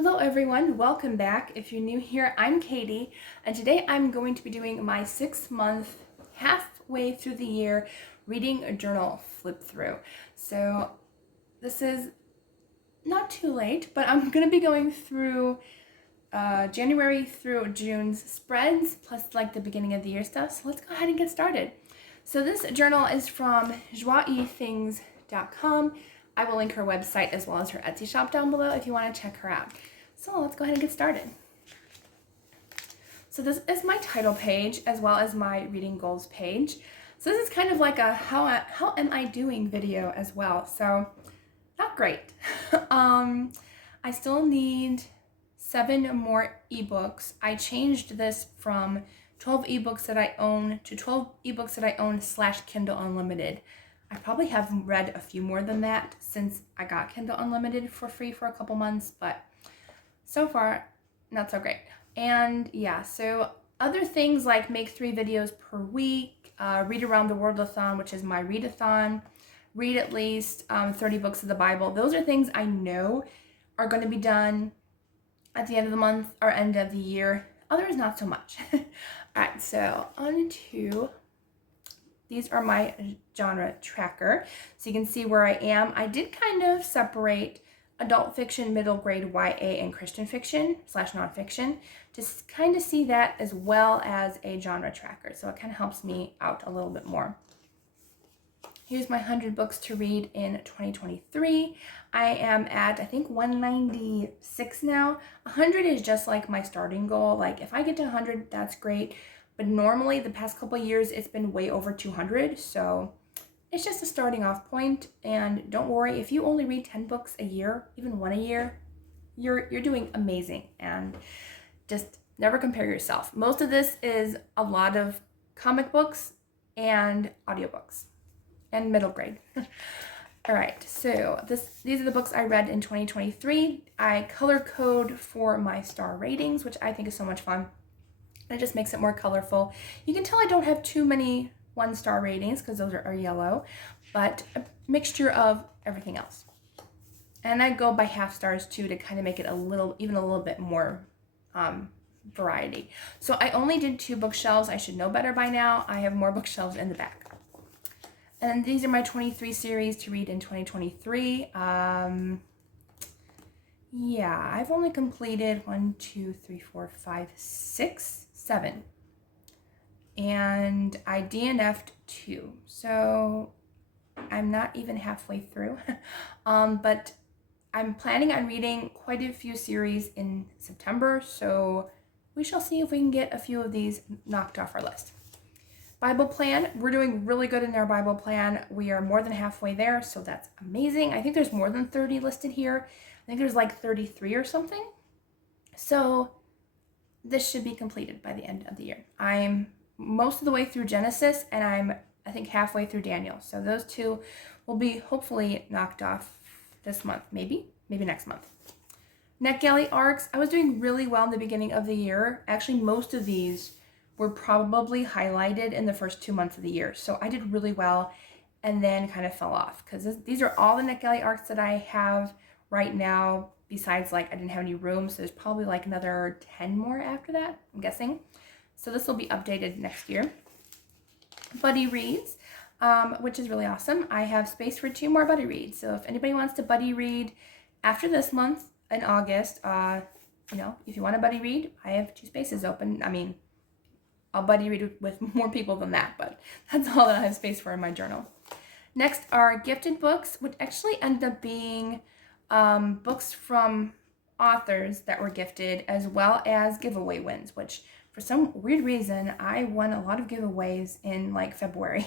Hello everyone, welcome back. If you're new here, I'm Katie, and today I'm going to be doing my 6-month, halfway through the year, reading a journal flip through. So this is not too late, but I'm going to be going through January through June's spreads, plus like the beginning of the year stuff. So let's go ahead and get started. So this journal is from joiethings.com. I will link her website as well as her Etsy shop down below if you want to check her out. So let's go ahead and get started. So this is my title page as well as my reading goals page. So this is kind of like a how am I doing video as well. So not great. I still need 7 more ebooks. I changed this from 12 ebooks that I own to 12 ebooks that I own / Kindle Unlimited. I probably have read a few more than that since I got Kindle Unlimited for free for a couple months, but so far, not so great. And yeah, so other things like make 3 videos per week, read around the Wordathon, which is my readathon, read at least 30 books of the Bible. Those are things I know are going to be done at the end of the month or end of the year. Others, not so much. All right, so on to... These are my genre tracker, so you can see where I am. I did kind of separate adult fiction, middle grade YA, and Christian fiction / nonfiction to kind of see that as well as a genre tracker. So it kind of helps me out a little bit more. Here's my 100 books to read in 2023. I am at, I think, 196 now. 100 is just like my starting goal. Like if I get to 100, that's great. But normally the past couple of years, it's been way over 200. So it's just a starting off point. And don't worry, if you only read 10 books a year, even 1 a year, you're doing amazing. And just never compare yourself. Most of this is a lot of comic books and audiobooks and middle grade. All right, so these are the books I read in 2023. I color code for my star ratings, which I think is so much fun. It just makes it more colorful. You can tell I don't have too many 1-star ratings because those are yellow, but a mixture of everything else. And I go by half stars too to kind of make it even a little bit more variety. So I only did 2 bookshelves. I should know better by now. I have more bookshelves in the back. And these are my 23 series to read in 2023. Yeah, I've only completed 1, 2, 3, 4, 5, 6, 7. And I DNF'd 2. So I'm not even halfway through. But I'm planning on reading quite a few series in September. So we shall see if we can get a few of these knocked off our list. Bible plan, we're doing really good in our Bible plan. We are more than halfway there, so that's amazing. I think there's more than 30 listed here. I think there's like 33 or something. So this should be completed by the end of the year. I'm most of the way through Genesis, and I'm, I think, halfway through Daniel. So those 2 will be hopefully knocked off this month, maybe next month. NetGalley arcs, I was doing really well in the beginning of the year. Actually, most of these were probably highlighted in the first 2 months of the year. So I did really well and then kind of fell off because these are all the NetGalley arcs that I have right now. Besides, like, I didn't have any room, so there's probably like another 10 more after that, I'm guessing. So this will be updated next year. Buddy reads, which is really awesome. I have space for 2 more buddy reads. So if anybody wants to buddy read after this month in August, if you want a buddy read, I have 2 spaces open. I mean, I'll buddy read with more people than that, but that's all that I have space for in my journal. Next are gifted books, which actually end up being books from authors that were gifted, as well as giveaway wins, which for some weird reason I won a lot of giveaways in like February.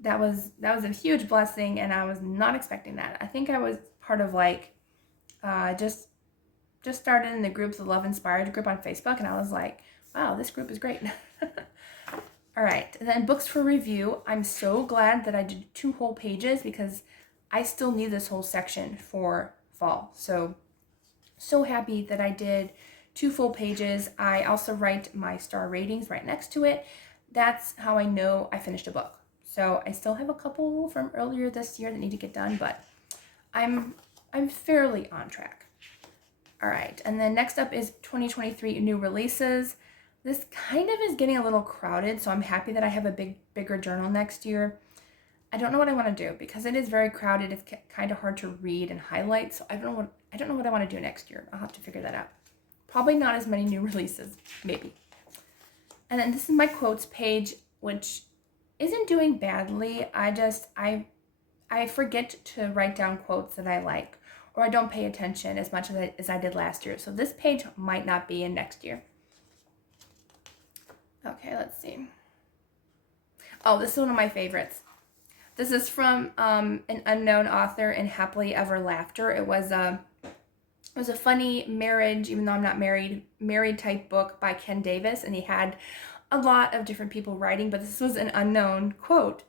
That was a huge blessing, and I was not expecting that. I think I was part of like just started in the groups, the Love Inspired group on Facebook, and I was like, wow, this group is great. All right, and then books for review. I'm so glad that I did 2 whole pages because I still need this whole section for fall. So happy that I did 2 full pages. I also write my star ratings right next to it. That's how I know I finished a book. So I still have a couple from earlier this year that need to get done, but I'm fairly on track. All right, and then next up is 2023 new releases. This kind of is getting a little crowded, so I'm happy that I have a bigger journal next year. I don't know what I want to do because it is very crowded. It's kind of hard to read and highlight, so I don't know what I want to do next year. I'll have to figure that out. Probably not as many new releases, maybe. And then this is my quotes page, which isn't doing badly. I forget to write down quotes that I like, or I don't pay attention as much as I did last year. So this page might not be in next year. Okay, let's see. Oh, this is one of my favorites. This is from an unknown author in Happily Ever Laughter. It was a funny marriage, even though I'm not married type book by Ken Davis, and he had a lot of different people writing, but this was an unknown quote.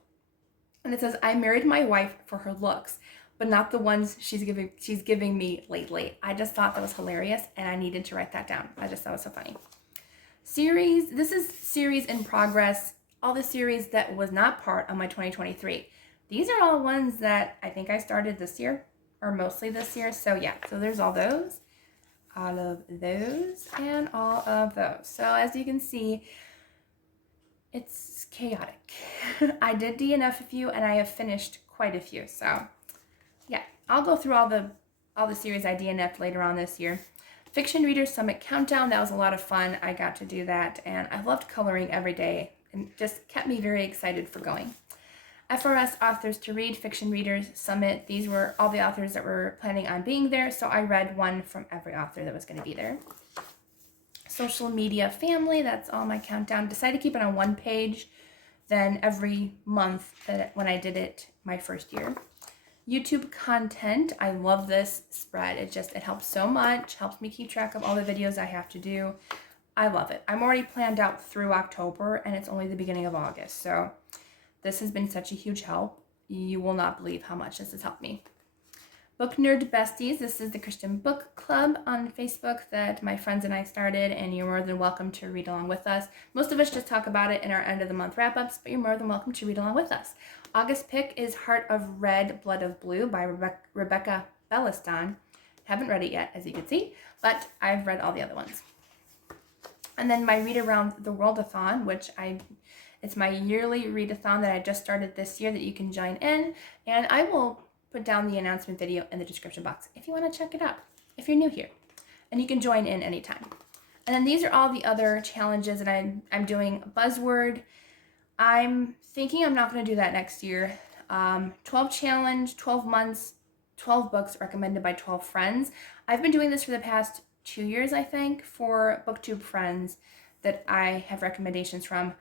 And it says, "I married my wife for her looks, but not the ones she's giving me lately." I just thought that was hilarious, and I needed to write that down. I just thought it was so funny. Series, this is series in progress. All the series that was not part of my 2023. These are all ones that I think I started this year, or mostly this year. So yeah, so there's all of those, and all of those. So as you can see, it's chaotic. I did DNF a few, and I have finished quite a few. So yeah, I'll go through all the series I DNF'd later on this year. Fiction Readers Summit Countdown, that was a lot of fun. I got to do that, and I loved coloring every day, and just kept me very excited for going. FRS Authors to Read Fiction Readers Summit. These were all the authors that were planning on being there, so I read one from every author that was going to be there. Social Media Family, that's all my countdown. Decided to keep it on one page, then every month when I did it my first year. YouTube content, I love this spread. It helps so much, helps me keep track of all the videos I have to do. I love it. I'm already planned out through October, and it's only the beginning of August, so this has been such a huge help. You will not believe how much this has helped me. Book Nerd Besties, this is the Christian book club on Facebook that my friends and I started, and you're more than welcome to read along with us. Most of us just talk about it in our end of the month wrap-ups, but you're more than welcome to read along with us. August pick is Heart of Red, Blood of Blue by Rebecca Belliston. Haven't read it yet, as you can see, but I've read all the other ones. And then my Read Around the World-a-thon, which it's my yearly readathon that I just started this year that you can join in, and I will put down the announcement video in the description box if you want to check it out, if you're new here, and you can join in anytime. And then these are all the other challenges that I'm doing. Buzzword, I'm thinking I'm not going to do that next year. 12 challenge, 12 months, 12 books recommended by 12 friends. I've been doing this for the past 2 years, I think, for BookTube friends that I have recommendations from.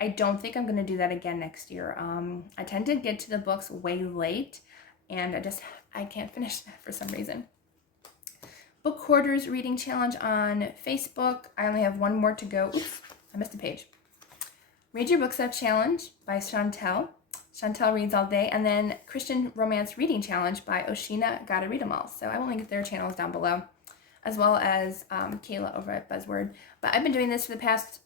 I don't think I'm going to do that again next year. I tend to get to the books way late, and I can't finish that for some reason. Book Hoarders Reading Challenge on Facebook. I only have one more to go. Oops, I missed a page. Read Your Books Up Challenge by Chantel. Chantel reads all day. And then Christian Romance Reading Challenge by Oshina Gotta Read 'Em All. So I will link their channels down below, as well as Kayla over at Buzzword. But I've been doing this for the past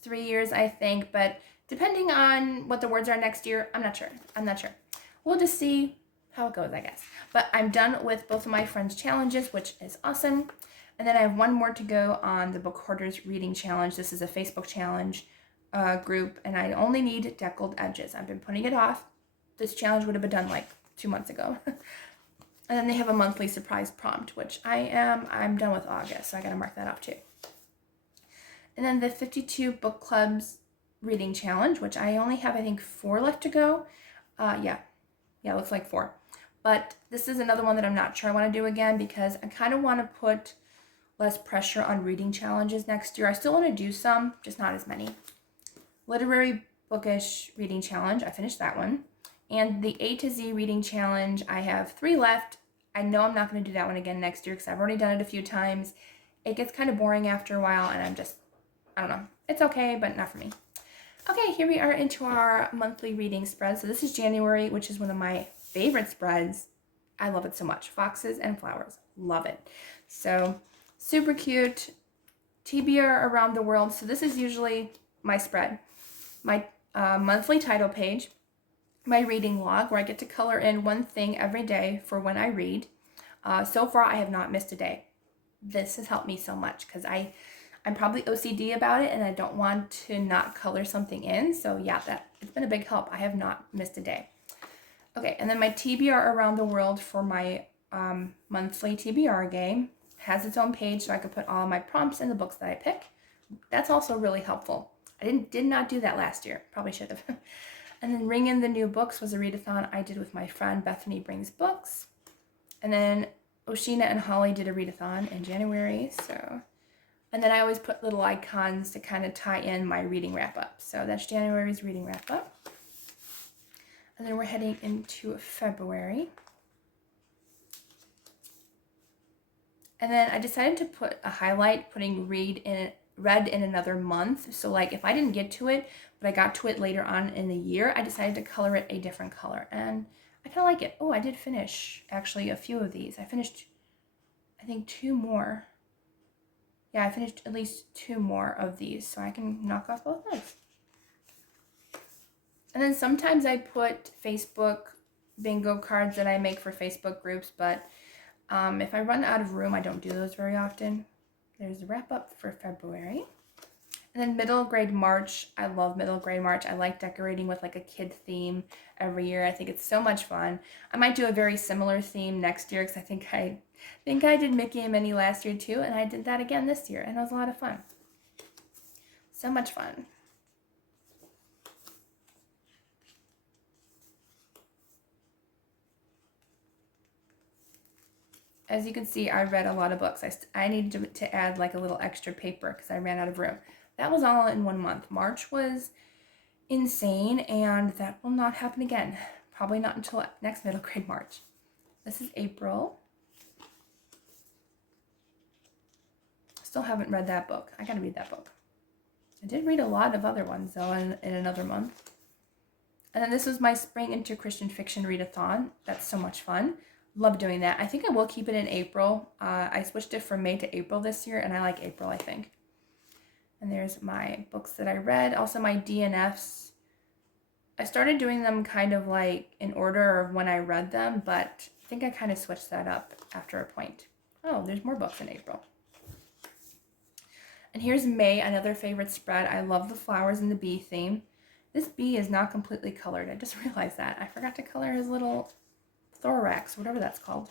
3 years, I think. But depending on what the words are next year, I'm not sure. We'll just see how it goes, I guess. But I'm done with both of my friends' challenges, which is awesome. And then I have one more to go on the Book Hoarders Reading Challenge. This is a Facebook challenge group, and I only need deckled edges. I've been putting it off. This challenge would have been done like 2 months ago. And then they have a monthly surprise prompt, which I'm done with August, so I gotta mark that off too. And then the 52 Book Clubs Reading Challenge, which I only have, I think, 4 left to go. Yeah, it looks like 4. But this is another one that I'm not sure I want to do again, because I kind of want to put less pressure on reading challenges next year. I still want to do some, just not as many. Literary Bookish Reading Challenge, I finished that one. And the A to Z Reading Challenge, I have 3 left. I know I'm not going to do that one again next year because I've already done it a few times. It gets kind of boring after a while, and I don't know. It's okay, but not for me. Okay, here we are into our monthly reading spread. So this is January, which is one of my favorite spreads. I love it so much. Foxes and Flowers. Love it. So super cute. TBR Around the World. So this is usually my spread. My monthly title page. My reading log, where I get to color in one thing every day for when I read. So far, I have not missed a day. this has helped me so much because I'm probably OCD about it and I don't want to not color something in. So yeah, it's been a big help. I have not missed a day. Okay, and then my TBR around the world for my monthly TBR game has its own page so I could put all my prompts in the books that I pick. That's also really helpful. I did not do that last year. Probably should have. And then Ring in the New Books was a readathon I did with my friend Bethany Brings Books. And then Oshina and Holly did a readathon in January. So, and then I always put little icons to kind of tie in my reading wrap up. So that's January's reading wrap up. And then we're heading into February. And then I decided to put a highlight, putting read in another month. So like if I didn't get to it, but I got to it later on in the year, I decided to color it a different color. And I kind of like it. Oh, I did finish actually a few of these. I finished, I think 2 more. Yeah, I finished at least 2 more of these, so I can knock off both those. And then sometimes I put Facebook bingo cards that I make for Facebook groups, but if I run out of room, I don't do those very often. There's the wrap up for February. And then middle grade March. I love middle grade March. I like decorating with like a kid theme every year. I think it's so much fun. I might do a very similar theme next year because I think I did Mickey and Minnie last year too, and I did that again this year, and it was a lot of fun. So much fun. As you can see, I read a lot of books. I needed to add like a little extra paper because I ran out of room. That was all in 1 month. March was insane, and that will not happen again. Probably not until next middle grade March. This is April. Still haven't read that book. I gotta read that book. I did read a lot of other ones though in another month. And then this was my Spring into Christian Fiction readathon. That's so much fun. Love doing that. I think I will keep it in April. I switched it from May to April this year, and I like April, I think. And there's my books that I read. Also my DNFs. I started doing them kind of like in order of when I read them, but I think I kind of switched that up after a point. Oh, there's more books in April. And here's May, another favorite spread. I love the flowers and the bee theme. This bee is not completely colored. I just realized that. I forgot to color his little thorax, whatever that's called.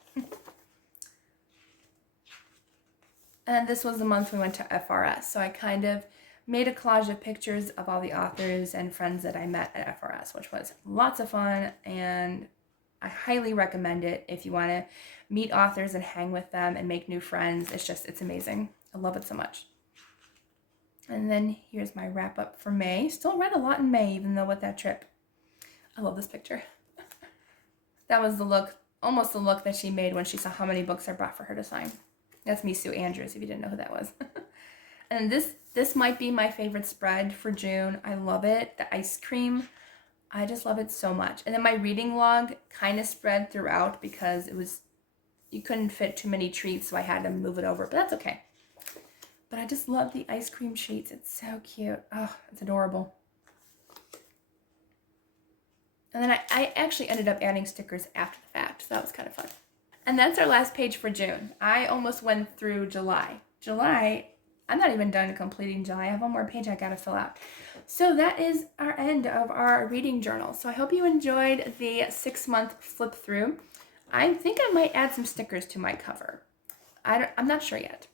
And this was the month we went to FRS. So I kind of made a collage of pictures of all the authors and friends that I met at FRS, which was lots of fun. And I highly recommend it if you want to meet authors and hang with them and make new friends. It's amazing. I love it so much. And then here's my wrap up for May. Still read a lot in May, even though with that trip. I love this picture. That was the look, almost the look that she made when she saw how many books I brought for her to sign. That's me, Sue Andrews, if you didn't know who that was. And this might be my favorite spread for June. I love it. The ice cream, I just love it so much. And then my reading log kind of spread throughout because you couldn't fit too many treats, so I had to move it over, but that's okay. But I just love the ice cream sheets. It's so cute. Oh, it's adorable. And then I actually ended up adding stickers after the fact, so that was kind of fun. And that's our last page for June. I almost went through July. July, I'm not even done completing July. I have one more page I gotta fill out. So that is our end of our reading journal. So I hope you enjoyed the 6-month flip through. I think I might add some stickers to my cover. I'm not sure yet.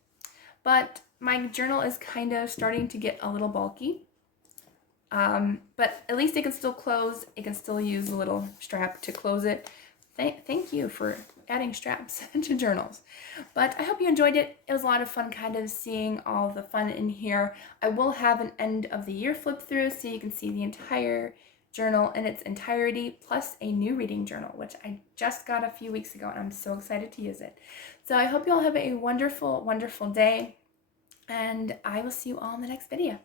But my journal is kind of starting to get a little bulky. But at least it can still close. It can still use a little strap to close it. Thank you for adding straps to journals. But I hope you enjoyed it. It was a lot of fun kind of seeing all the fun in here. I will have an end of the year flip through so you can see the entire journal in its entirety, plus a new reading journal, which I just got a few weeks ago, and I'm so excited to use it. So I hope you all have a wonderful, wonderful day, and I will see you all in the next video.